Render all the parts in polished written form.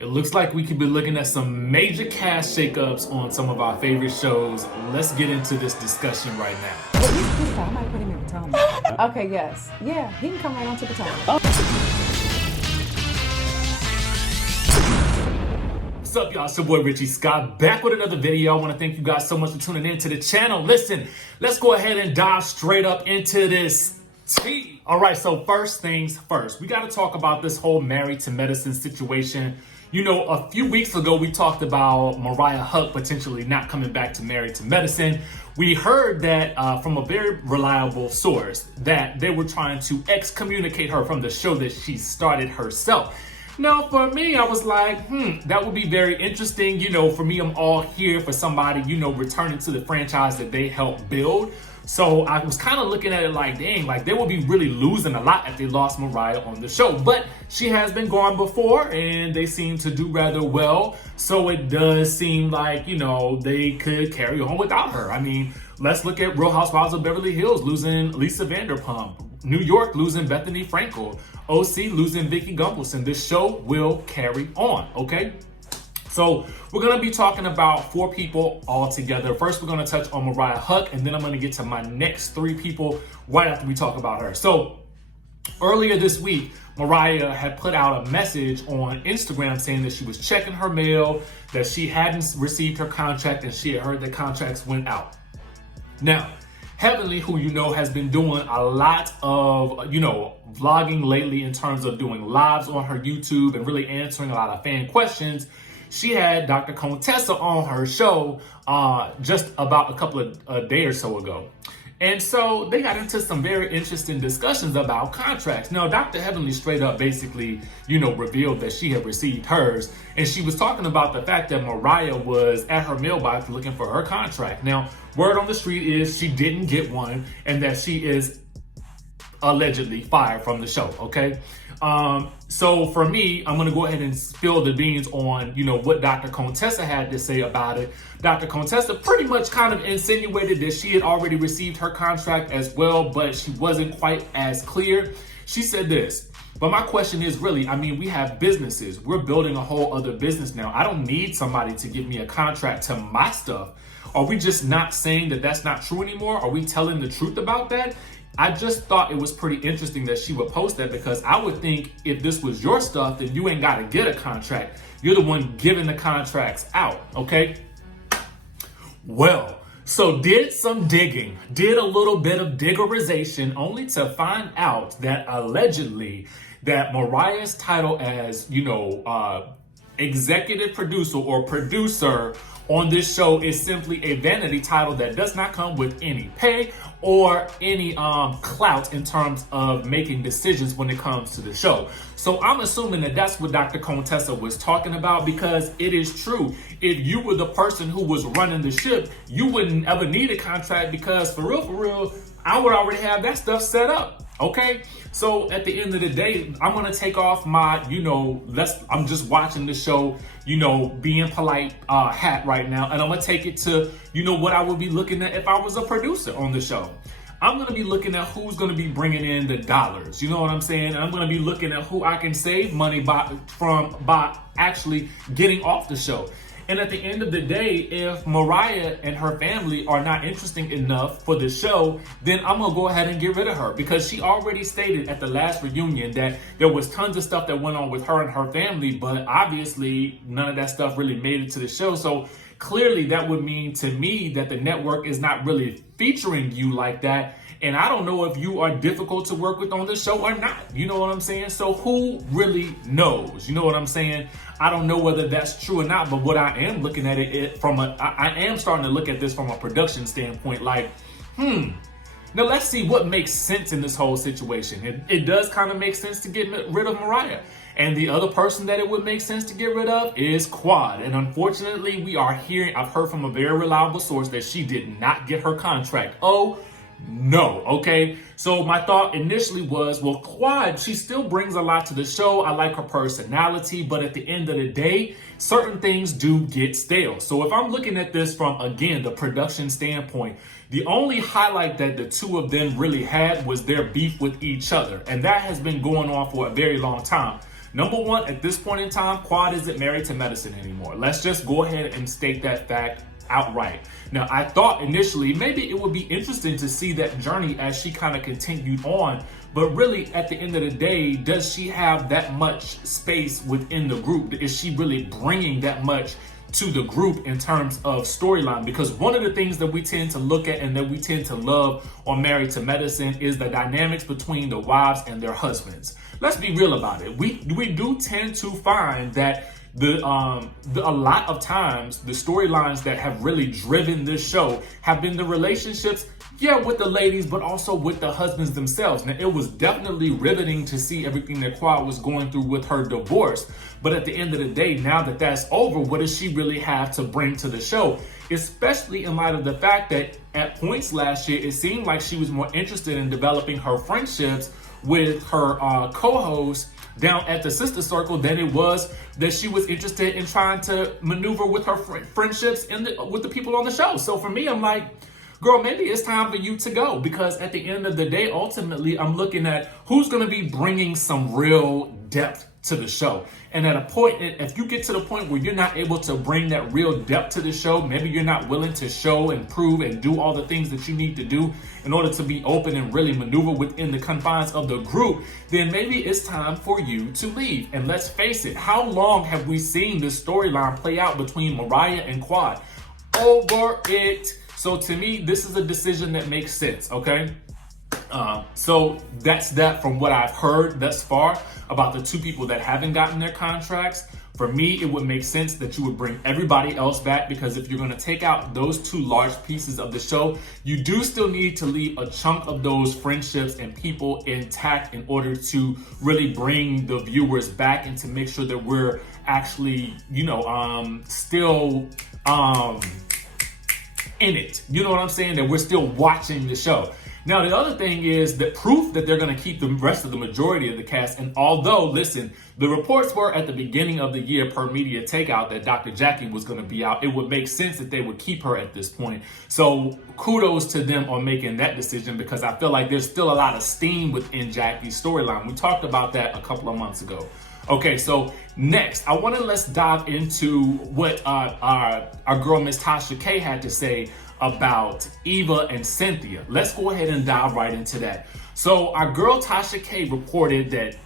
It looks like we could be looking at some major cast shakeups on some of our favorite shows. Let's get into this discussion right now. I might put him in Potomac. Okay, yes. Yeah, he can come right on to Potomac. What's up, y'all? It's your boy Richie Scott back with another video. I want to thank you guys so much for tuning in to the channel. Listen, let's go ahead and dive straight up into this tea. All right, so first things first, we got to talk about this whole Married to Medicine situation. You know, a few weeks ago, we talked about Mariah Huq potentially not coming back to Married to Medicine. We heard that from a very reliable source that they were trying to excommunicate her from the show that she started herself. Now, for me, I was like, that would be very interesting. You know, for me, I'm all here for somebody, you know, returning to the franchise that they helped build. So I was kind of looking at it like, dang, like they would be really losing a lot if they lost Mariah on the show. But she has been gone before and they seem to do rather well. So it does seem like, you know, they could carry on without her. I mean, let's look at Real Housewives of Beverly Hills losing Lisa Vanderpump. New York losing Bethany Frankel. OC losing Vicky Gunvalson. This show will carry on, okay? So we're going to be talking about 4 people all together. First, we're going to touch on Mariah Huq, and then I'm going to get to my next 3 people right after we talk about her. So earlier this week, Mariah had put out a message on Instagram saying that she was checking her mail, that she hadn't received her contract, and she had heard that contracts went out. Now, Heavenly, who you know has been doing a lot of, you know, vlogging lately in terms of doing lives on her YouTube and really answering a lot of fan questions, she had Dr. Contessa on her show just about a couple of a day or so ago. And so they got into some very interesting discussions about contracts. Now, Dr. Heavenly straight up basically, you know, revealed that she had received hers. And she was talking about the fact that Mariah was at her mailbox looking for her contract. Now, word on the street is she didn't get one and that she is allegedly fired from the show, okay? So for me, I'm gonna go ahead and spill the beans on, you know, what Dr. Contessa had to say about it. Dr. Contessa pretty much kind of insinuated that she had already received her contract as well, but she wasn't quite as clear. She said this, but my question is really, I mean, we have businesses. We're building a whole other business now. I don't need somebody to give me a contract to my stuff. Are we just not saying that that's not true anymore? Are we telling the truth about that? I just thought it was pretty interesting that she would post that, because I would think if this was your stuff, then you ain't got to get a contract. You're the one giving the contracts out, okay? Well, so did some digging, did a little bit of diggerization, only to find out that allegedly that Mariah's title as, you know, executive producer or producer on this show is simply a vanity title that does not come with any pay or any clout in terms of making decisions when it comes to the show. So I'm assuming that that's what Dr. Contessa was talking about, because it is true. If you were the person who was running the ship, you wouldn't ever need a contract, because for real, I would already have that stuff set up. Okay, so at the end of the day, I'm gonna take off my, you know, I'm just watching the show, you know, being polite hat right now, and I'm gonna take it to, you know, what I would be looking at if I was a producer on the show. I'm gonna be looking at who's gonna be bringing in the dollars. You know what I'm saying? And I'm gonna be looking at who I can save money by actually getting off the show. And at the end of the day, if Mariah and her family are not interesting enough for the show, then I'm gonna go ahead and get rid of her, because she already stated at the last reunion that there was tons of stuff that went on with her and her family, but obviously none of that stuff really made it to the show. So clearly that would mean to me that the network is not really featuring you like that. And I don't know if you are difficult to work with on this show or not. You know what I'm saying? So who really knows? You know what I'm saying? I don't know whether that's true or not, but what I am looking at I am starting to look at this from a production standpoint, like, now let's see what makes sense in this whole situation. It does kind of make sense to get rid of Mariah. And the other person that it would make sense to get rid of is Quad. And unfortunately, I've heard from a very reliable source that she did not get her contract. Oh, no, okay? So my thought initially was, well, Quad, she still brings a lot to the show. I like her personality, but at the end of the day, certain things do get stale. So if I'm looking at this from, again, the production standpoint, the only highlight that the two of them really had was their beef with each other. And that has been going on for a very long time. Number one, at this point in time, Quad isn't married to medicine anymore. Let's just go ahead and state that fact outright. Now, I thought initially maybe it would be interesting to see that journey as she kind of continued on, but really at the end of the day, does she have that much space within the group? Is she really bringing that much to the group in terms of storyline? Because one of the things that we tend to look at and that we tend to love on Married to Medicine is the dynamics between the wives and their husbands. Let's be real about it. We do tend to find that a lot of times the storylines that have really driven this show have been the relationships, with the ladies, but also with the husbands themselves. Now, it was definitely riveting to see everything that Quad was going through with her divorce. But at the end of the day, now that that's over, what does she really have to bring to the show? Especially in light of the fact that at points last year, it seemed like she was more interested in developing her friendships with her co-host down at the Sister Circle than it was that she was interested in trying to maneuver with her friendships with the people on the show. So for me, I'm like, girl, maybe it's time for you to go, because at the end of the day, ultimately, I'm looking at who's going to be bringing some real depth to the show. And at a point, if you get to the point where you're not able to bring that real depth to the show, maybe you're not willing to show and prove and do all the things that you need to do in order to be open and really maneuver within the confines of the group, then maybe it's time for you to leave. And let's face it, how long have we seen this storyline play out between Mariah and Quad? Over it. So to me, this is a decision that makes sense, okay? So that's that from what I've heard thus far about the two people that haven't gotten their contracts. For me, it would make sense that you would bring everybody else back, because if you're going to take out those two large pieces of the show, you do still need to leave a chunk of those friendships and people intact in order to really bring the viewers back and to make sure that we're actually, still in it. You know what I'm saying? That we're still watching the show. Now, the other thing is the proof that they're going to keep the rest of the majority of the cast. And although, listen, the reports were at the beginning of the year per media takeout that Dr. Jackie was going to be out, it would make sense that they would keep her at this point. So kudos to them on making that decision, because I feel like there's still a lot of steam within Jackie's storyline. We talked about that a couple of months ago. Okay, so next, let's dive into what our girl Miss Tasha K had to say about Eva and Cynthia. Let's go ahead and dive right into that. So our girl Tasha K reported that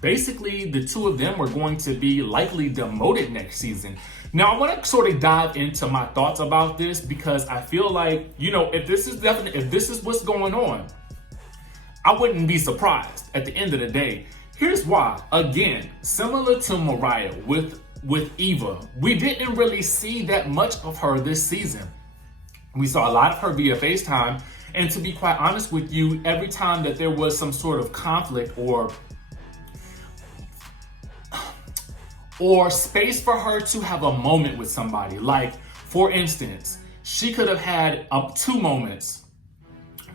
basically the two of them were going to be likely demoted next season. Now, I want to sort of dive into my thoughts about this, because I feel like, if this is what's going on, I wouldn't be surprised at the end of the day. Here's why. Again, similar to Mariah with Eva, we didn't really see that much of her this season. We saw a lot of her via FaceTime, and to be quite honest with you, every time that there was some sort of conflict or space for her to have a moment with somebody, like for instance, she could have had 2 moments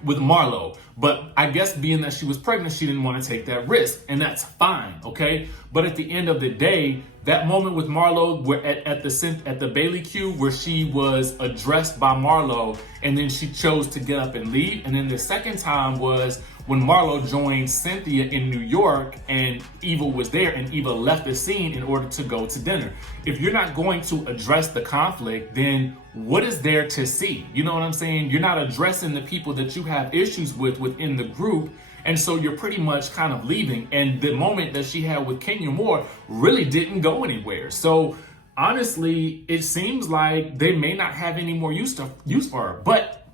with Marlo, but I guess being that she was pregnant, she didn't want to take that risk, and that's fine, okay? But at the end of the day, that moment with Marlo, where at the Bailey Q, where she was addressed by Marlo, and then she chose to get up and leave, and then the second time was when Marlo joined Cynthia in New York, and Eva was there, and Eva left the scene in order to go to dinner. If you're not going to address the conflict, then what is there to see? You know what I'm saying? You're not addressing the people that you have issues with within the group, and so you're pretty much kind of leaving. And the moment that she had with Kenya Moore really didn't go anywhere. So honestly, it seems like they may not have any more use for her. But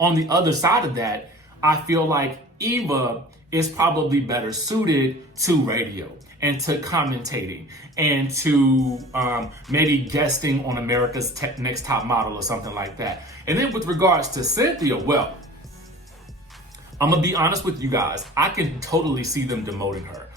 on the other side of that, I feel like Eva is probably better suited to radio and to commentating and to maybe guesting on America's Next Top Model or something like that. And then with regards to Cynthia, well, I'm gonna be honest with you guys, I can totally see them demoting her.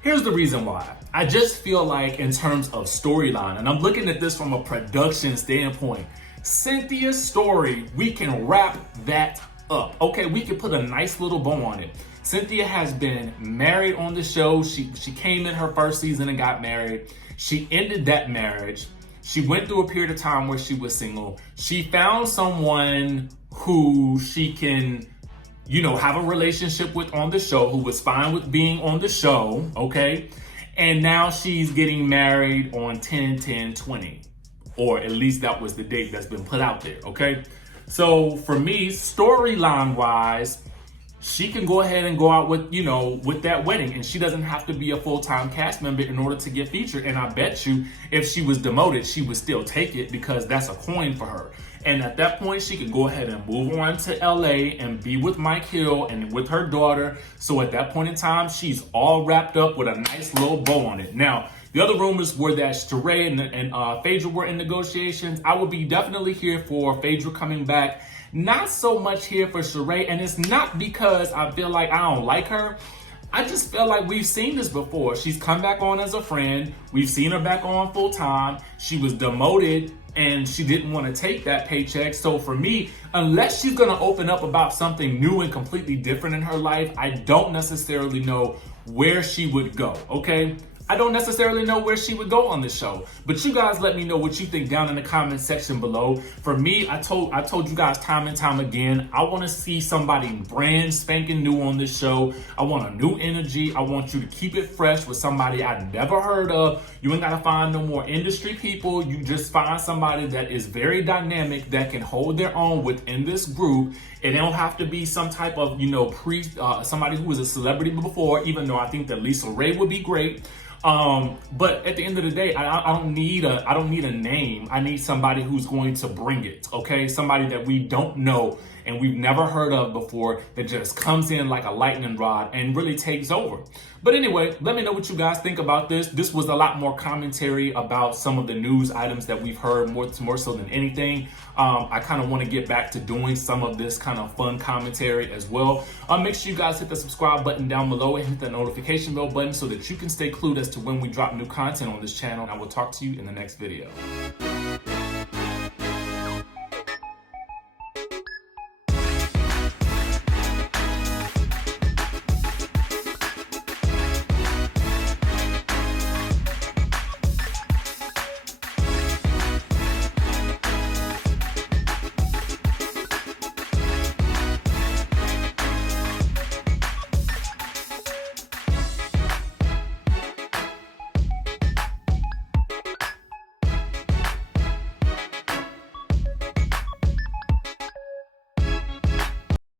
Here's the reason why. I just feel like in terms of storyline, and I'm looking at this from a production standpoint, Cynthia's story, we can wrap that up. Okay, we can put a nice little bow on it. Cynthia has been married on the show. She came in her first season and got married. She ended that marriage. She went through a period of time where she was single. She found someone who she can, have a relationship with on the show, who was fine with being on the show, okay? And now she's getting married on 10/10/20. Or at least that was the date that's been put out there, okay? So for me, storyline wise, she can go ahead and go out with, you know, with that wedding, and she doesn't have to be a full-time cast member in order to get featured. And I bet you if she was demoted, she would still take it because that's a coin for her. And at that point, she could go ahead and move on to LA and be with Mike Hill and with her daughter. So at that point in time, she's all wrapped up with a nice little bow on it. Now, the other rumors were that Sheree and Phaedra were in negotiations. I would be definitely here for Phaedra coming back. Not so much here for Sheree, and it's not because I feel like I don't like her. I just feel like we've seen this before. She's come back on as a friend. We've seen her back on full time. She was demoted and she didn't want to take that paycheck. So for me, unless she's going to open up about something new and completely different in her life, I don't necessarily know where she would go, okay? I don't necessarily know where she would go on this show, but you guys let me know what you think down in the comment section below. For me, I told you guys time and time again, I want to see somebody brand spanking new on this show. I want a new energy. I want you to keep it fresh with somebody I've never heard of. You ain't got to find no more industry people. You just find somebody that is very dynamic, that can hold their own within this group. It don't have to be some type of, you know, somebody who was a celebrity before, even though I think that Lisa Ray would be great. But at the end of the day, I don't need a name. I need somebody who's going to bring it, okay? Somebody that we don't know and we've never heard of before, that just comes in like a lightning rod and really takes over. But anyway, let me know what you guys think about this. This was a lot more commentary about some of the news items that we've heard more so than anything. I kind of want to get back to doing some of this kind of fun commentary as well. Make sure you guys hit the subscribe button down below and hit the notification bell button so that you can stay clued as to when we drop new content on this channel. I will talk to you in the next video.